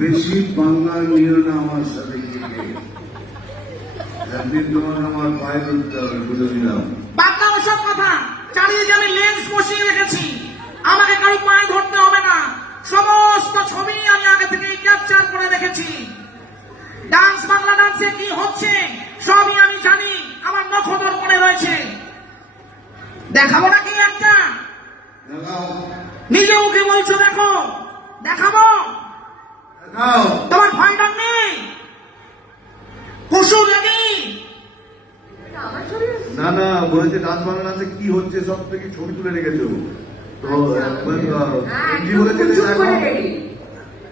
বেশি বাংলা নিও না আমার সাথে একদিন তোমার আমার পায়ে ধরতে হবে বুঝে দিলাম। বাংলা ওসব কথা চারিদিকে আমি লেন্স বসিয়ে রেখেছি, আমাকে কারো পায়ে ধরতে হবে না। সমস্ত ছবি আমি আগে থেকে ক্যাপচার করে রেখেছি। ডান্স বাংলা ডান্সে কি হচ্ছে সবই আমি জানি, আমার নখদর মনে রয়েছে। দেখাবো নাকি একটা? নিজে উঠে বলছো দেখো, দেখাবো? তোমার ভয় ডাক নেই? পশু নাকি? না না, বলেছে ডান্স বাংলা ডান্সে কি হচ্ছে সব থেকে ছবি তুলে রেখেছো। তো এমজি বলেছে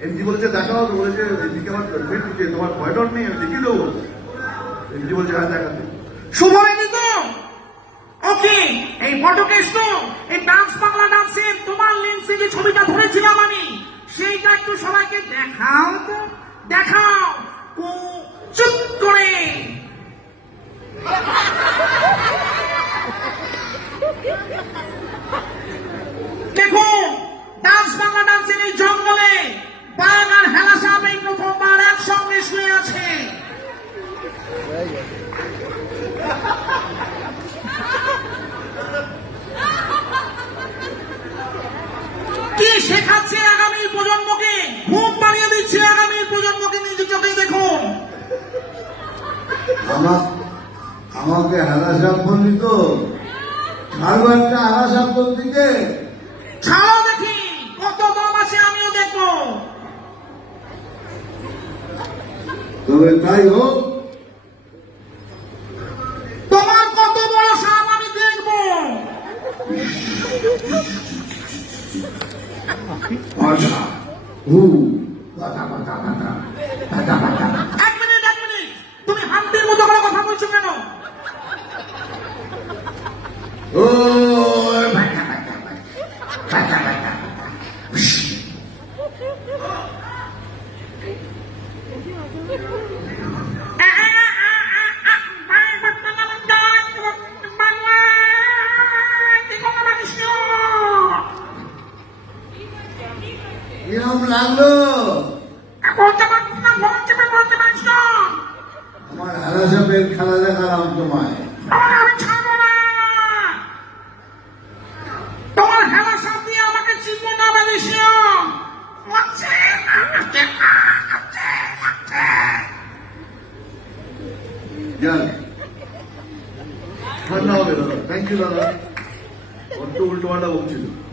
এমজি বলেছে দেখাও, তো বলেছে এদিকে আমার তোমার ভয় ডর নেই, আমি দেখিয়ে দেবো। এমজি বলছে হ্যাঁ দেখাতে। শুভ তো ওকে, এই ফটোকেস তো এই ডান্স বাংলা ডান্সের তোমার লেন্সে যে ছবিটা ধরেছিলাম আমি, সেইটা একটু সবাইকে দেখাও তো, দেখাও চুপ করে। দেখুন, ডান্স বাংলা ডান্সের এই জঙ্গলে বাঘ আর হেলা সাহেব এই প্রথমবার একসঙ্গে শুয়ে আছে। কি শেখাচ্ছে আগামী প্রজন্মকে, ঘুম পাড়িয়ে দিচ্ছে আগামী প্রজন্মকে, নিজে চোখেই দেখুন। আমাকে হেলা সাহেব বললি তো, ছাড়বো একটা হেলা সাহেব বলতে, ছাড়ো দেখি কত দম আছে, আমিও দেখবো। তবে তাই হোক, তোমার কত বড় সাপ আমি দেখবো। এক মিনিট, তুমি হান্তির মতো করে কথা বলছো কেন? ও কিরম লাগলো? আমার হেলা সাপের খেলা দেখালাম তোমায়। তোমার হেলা সাপ দিয়ে আমাকে চিনবো না বানিয়েছিল। যাক, ধন্যবাদ দাদা, থ্যাংক ইউ দাদা।